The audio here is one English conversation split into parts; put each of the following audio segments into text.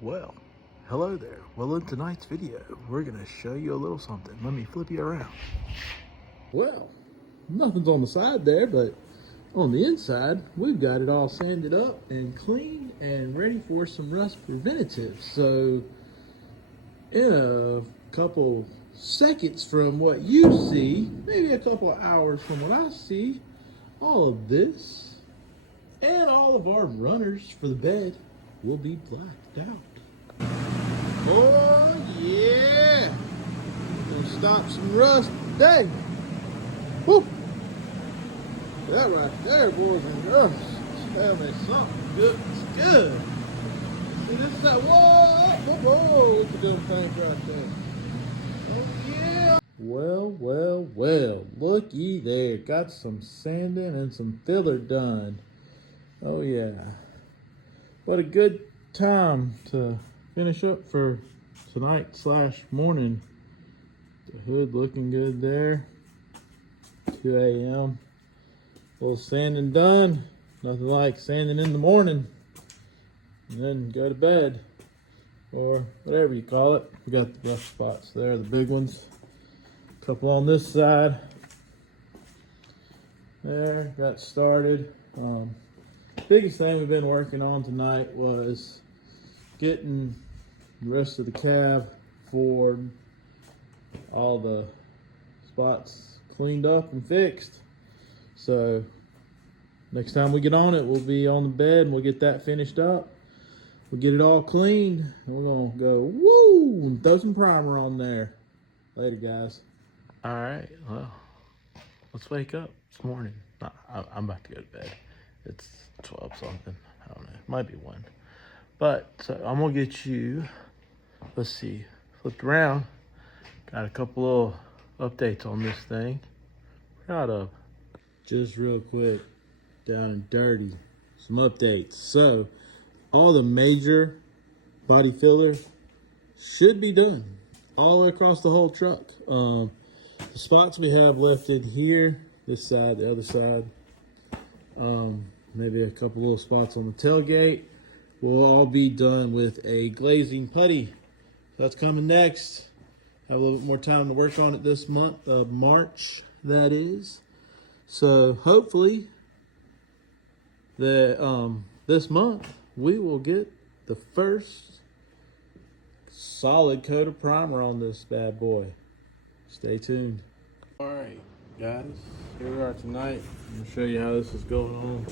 Well, hello there. Well, in tonight's video, we're going to show you a little something. Let me flip you around. Well, nothing's on the side there, but on the inside, we've got it all sanded up and clean and ready for some rust preventative. So, in a couple seconds from what you see, maybe a couple hours from what I see, all of this and all of our runners for the bed will be blacked out. Oh yeah! Gonna stop some rust today. Woo! That right there, boys and girls. Tell me something good. It's good. See this that? Whoa! Whoa! It's a good thing right there. Oh yeah! Well. Looky there. Got some sanding and some filler done. Oh yeah. What a good time to finish up for tonight / morning. The hood looking good there. 2 a.m. A little sanding done. Nothing like sanding in the morning and then go to bed or whatever you call it. We got the rough spots there, the big ones. A couple on this side. There, got started. Biggest thing we've been working on tonight was getting the rest of the cab for all the spots cleaned up and fixed. So next time we get on it, we'll be on the bed and we'll get that finished up. We'll get it all cleaned and we're gonna go woo and throw some primer on there. Later, guys. All right, well, let's wake up. It's morning. I'm about to go to bed. It's 12 something. I don't know. It might be 1. But so I'm gonna get you, let's see, flipped around. Got a couple little updates on this thing. Proud of. Just real quick, down and dirty, some updates. So all the major body filler should be done all the way across the whole truck. The spots we have left in here, this side, the other side, maybe a couple little spots on the tailgate, will all be done with a glazing putty. So that's coming next. Have a little bit more time to work on it this month of March, that is. So hopefully this month we will get the first solid coat of primer on this bad boy. Stay tuned. All right, guys, here we are tonight. I'm gonna show you how this is going on.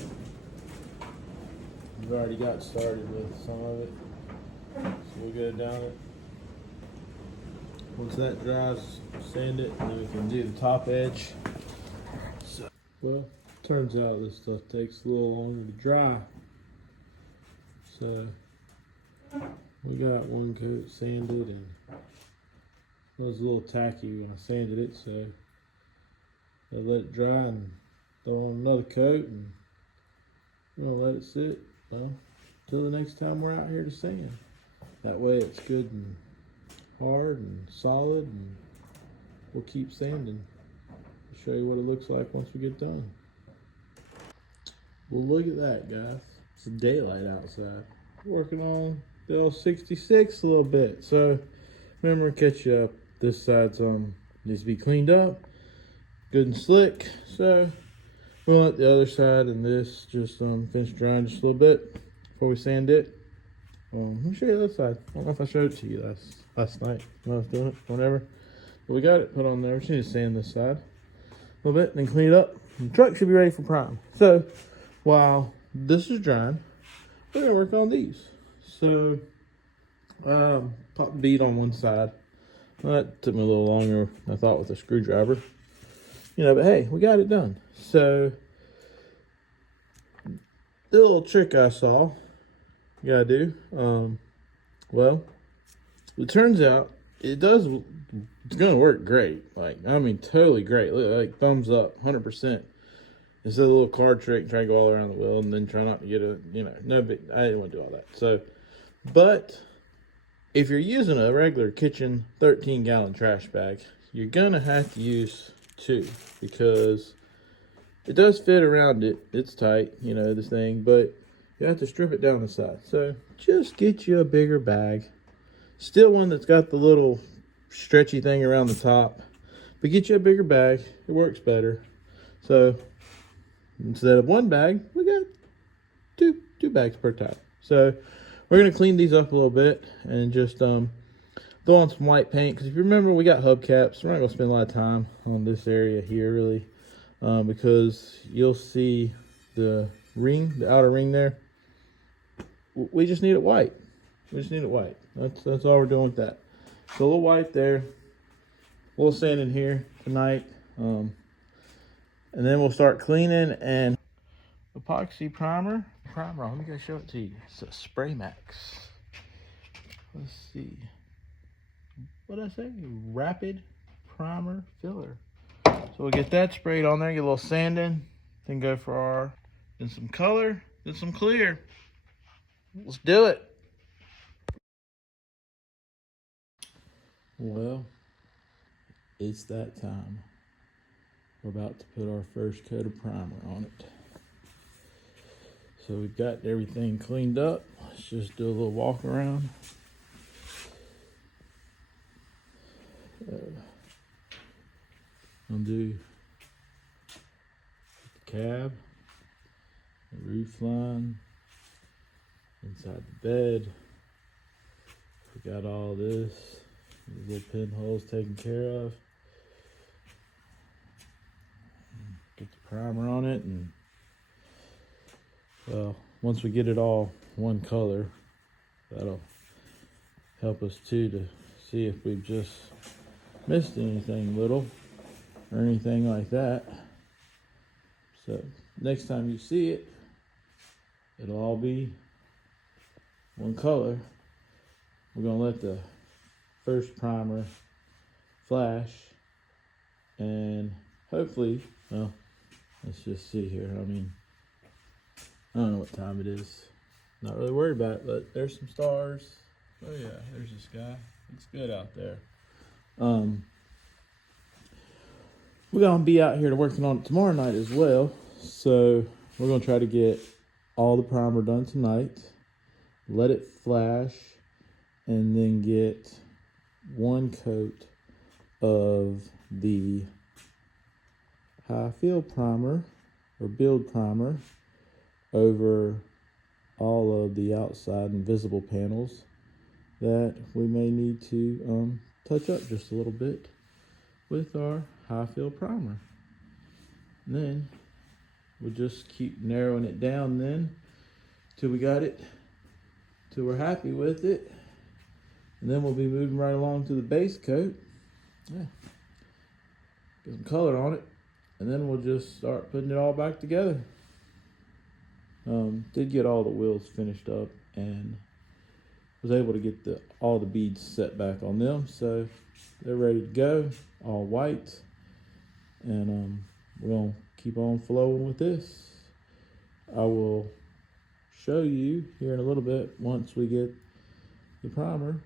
We've already got started with some of it, so we'll go down it. Once that dries, sand it, and then we can do the top edge. So, well, turns out this stuff takes a little longer to dry. So we got one coat sanded, and it was a little tacky when I sanded it, so I let it dry and throw on another coat, and we're gonna let it sit, well, till the next time we're out here to sand. That way it's good and hard and solid, and we'll keep sanding. I'll show you what it looks like once we get done. Well, look at that, guys. It's daylight outside. Working on the L66 a little bit. So remember, catch you up. This side's needs to be cleaned up, good and slick. So we'll let the other side and this just finish drying just a little bit before we sand it. Let me show you the other side. I don't know if I showed it to you last night when I was doing it, whatever. But we got it put on there. We just need to sand this side a little bit and then clean it up. And the truck should be ready for prime. So while this is drying, we're gonna work on these. So pop the bead on one side. Well, that took me a little longer than I thought with a screwdriver. You know, but hey, we got it done. So the little trick I saw you gotta do, well, it turns out it's gonna work great. Like, I mean, totally great. Look, like, thumbs up, 100%. It's a little card trick, try to go all around the wheel and then try not to get a, no big, I didn't want to do all that. So, but if you're using a regular kitchen 13-gallon trash bag, you're gonna have to use 2 because it does fit around it. It's tight, this thing, but you have to strip it down the side. So just get you a bigger bag. Still one that's got the little stretchy thing around the top, but get you a bigger bag. It works better. So instead of one bag, we got two bags per time. So we're gonna clean these up a little bit and just throw on some white paint, because if you remember, we got hubcaps. We're not gonna spend a lot of time on this area here really, because you'll see the ring, the outer ring there. We just need it white. We just need it white. That's all we're doing with that. So a little white there, a little sand in here tonight, and then we'll start cleaning. And epoxy primer. Let me go show it to you. It's a SprayMax. Let's see. What did I say? Rapid primer filler. So we'll get that sprayed on there. Get a little sanding. Then go for then some color, then some clear. Let's do it. Well, it's that time. We're about to put our first coat of primer on it. So we've got everything cleaned up. Let's just do a little walk around. I'll do the cab, the roof line, inside the bed. We got all this. These little pinholes taken care of. Get the primer on it, and well, once we get it all one color, that'll help us too to see if we've just missed anything little or anything like that. So next time you see it, it'll all be one color. We're gonna let the first primer flash, and hopefully, well, let's just see here. I mean, I don't know what time it is. Not really worried about it, but there's some stars. Oh yeah, there's the sky. It's good out there. We're gonna be out here working on it tomorrow night as well. So we're gonna try to get all the primer done tonight, let it flash, and then get one coat of the high field primer or build primer over all of the outside invisible panels that we may need to touch up just a little bit with our high field primer. And then we'll just keep narrowing it down then till we got it, till we're happy with it. And then we'll be moving right along to the base coat. Yeah. Get some color on it. And then we'll just start putting it all back together. Did get all the wheels finished up and was able to get all the beads set back on them. So they're ready to go, all white. And we're gonna keep on flowing with this. I will show you here in a little bit once we get the primer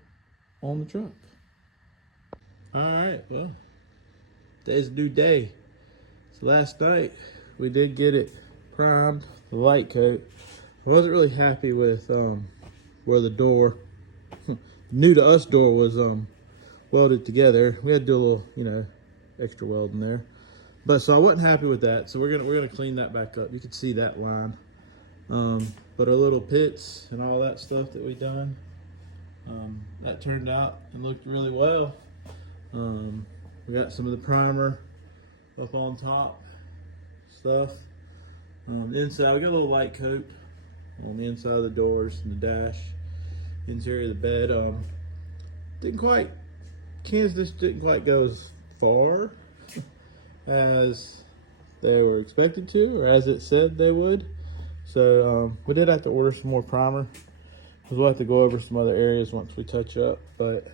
on the truck. All right, well, today's a new day. So last night we did get it primed, the light coat. I wasn't really happy with where the door, new to us door, was welded together. We had to do a little, extra welding there. But so I wasn't happy with that. So we're gonna clean that back up. You can see that line. But our little pits and all that stuff that we done, that turned out and looked really well. We got some of the primer up on top stuff. Inside we got a little light coat on the inside of the doors and the dash, interior of the bed. Kansas didn't quite go as far as they were expected to, or as it said they would. So we did have to order some more primer, because we'll have to go over some other areas once we touch up. But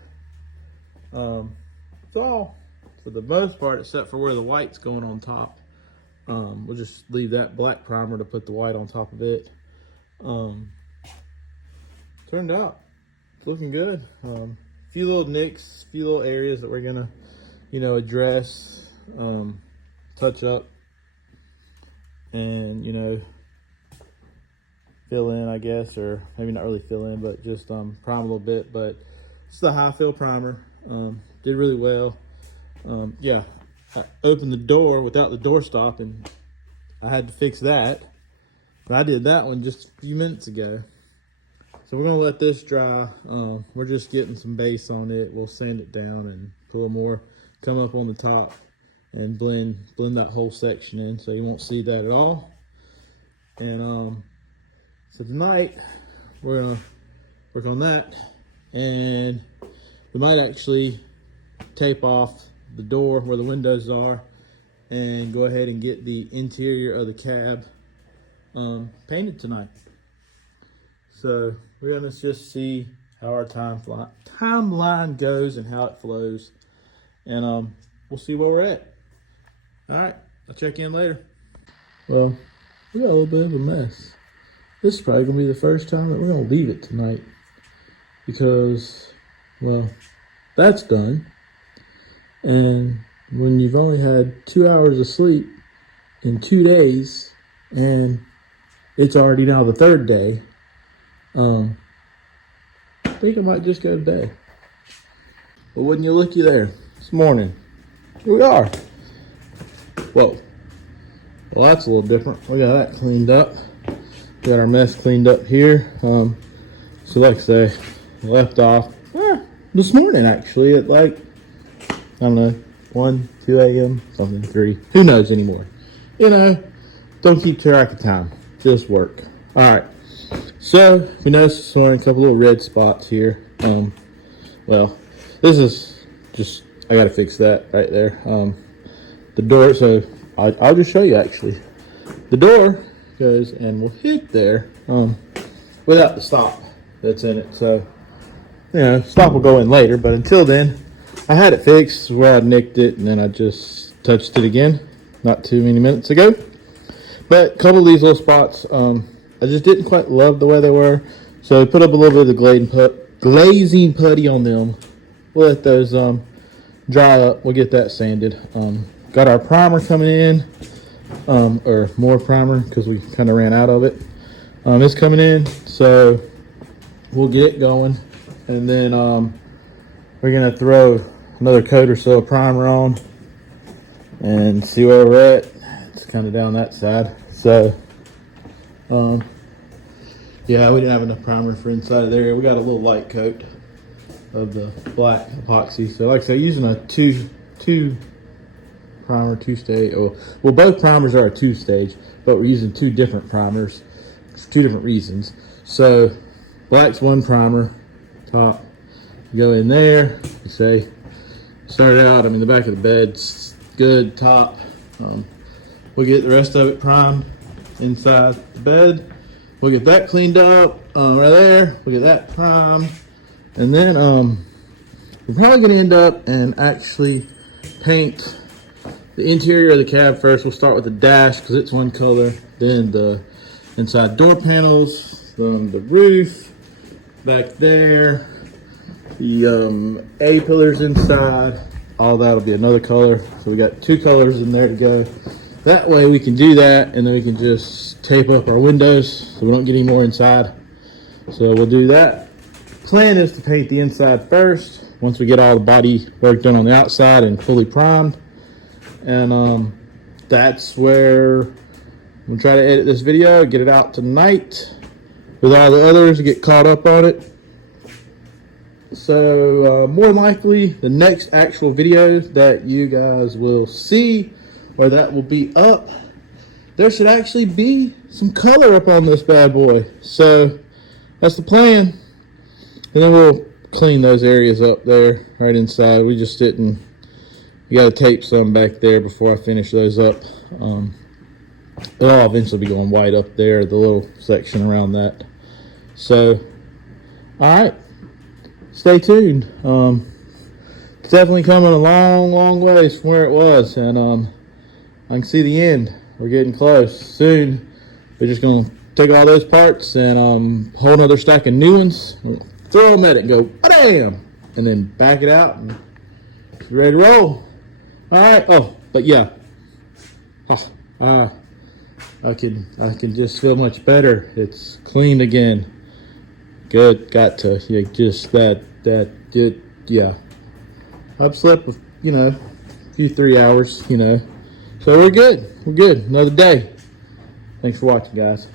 it's all, for the most part, except for where the white's going on top. We'll just leave that black primer to put the white on top of it. Turned out it's looking good. Few little nicks, few little areas that we're gonna, address, touch up, and fill in, I guess, or maybe not really fill in, but just prime a little bit. But it's the high fill primer. Did really well. Yeah, I opened the door without the door stop, and I had to fix that. But I did that one just a few minutes ago. So we're gonna let this dry. We're just getting some base on it. We'll sand it down and put a little more, come up on the top and blend that whole section in, so you won't see that at all. And so tonight we're gonna work on that, and we might actually tape off the door where the windows are and go ahead and get the interior of the cab painted tonight. So we're gonna just see how our timeline goes and how it flows, and we'll see where we're at. All right, I'll check in later. Well, we got a little bit of a mess. This is probably gonna be the first time that we're gonna leave it tonight because, well, that's done. And when you've only had 2 hours of sleep in 2 days, and it's already now the third day, I think I might just go today. But wouldn't you looky there, this morning, here we are. Whoa, well that's a little different. We got that cleaned up. We got our mess cleaned up here. So like I say, I left off this morning actually at like, I don't know, 1, 2 a.m., something, 3. Who knows anymore? You know, don't keep track of time. Just work. All right. So we noticed this morning a couple little red spots here. Well, this is just, I got to fix that right there. The door, so I'll just show you actually. The door goes and will hit there without the stop that's in it. So, you know, stop will go in later, but until then, I had it fixed where I nicked it, and then I just touched it again not too many minutes ago. But a couple of these little spots, I just didn't quite love the way they were, so I put up a little bit of the glazing putty on them. We'll let those dry up. We'll get that sanded. Got our primer coming in, or more primer because we kind of ran out of it. It's coming in, so we'll get it going, and then we're gonna throw another coat or so of primer on and see where we're at. It's kind of down that side, so yeah, we didn't have enough primer for inside of there. We got a little light coat of the black epoxy. So like I say, using a two primer, 2-stage. Well, both primers are a 2-stage, but we're using 2 different primers for 2 different reasons. So black's 1 primer, top, you go in there, you say, start out, I mean the back of the bed's good, top. We'll get the rest of it primed inside the bed. We'll get that cleaned up right there. We'll get that primed. And then we're probably gonna end up and actually paint the interior of the cab first. We'll start with the dash because it's 1 color. Then the inside door panels, then the roof back there, the A-pillars inside, all that'll be another color. So we got 2 colors in there to go. That way we can do that, and then we can just tape up our windows so we don't get any more inside. So we'll do that. Plan is to paint the inside first once we get all the body work done on the outside and fully primed. And that's where I'm gonna try to edit this video, get it out tonight with all the others, get caught up on it. So more likely the next actual video that you guys will see, or that will be up, there should actually be some color up on this bad boy. So that's the plan. And then we'll clean those areas up there right inside. We just didn't, you gotta tape some back there before I finish those up. It'll all eventually be going white up there, the little section around that. So, all right, stay tuned. It's definitely coming a long ways from where it was, and I can see the end. We're getting close. Soon, we're just gonna take all those parts and whole another stack of new ones, throw them at it and go, bam, and then back it out and it's ready to roll. All right. Oh, but yeah. I can just feel much better. It's clean again. Good. Got to. Yeah, just yeah. I've slept, you know, a few 3 hours, you know. So we're good. We're good. Another day. Thanks for watching, guys.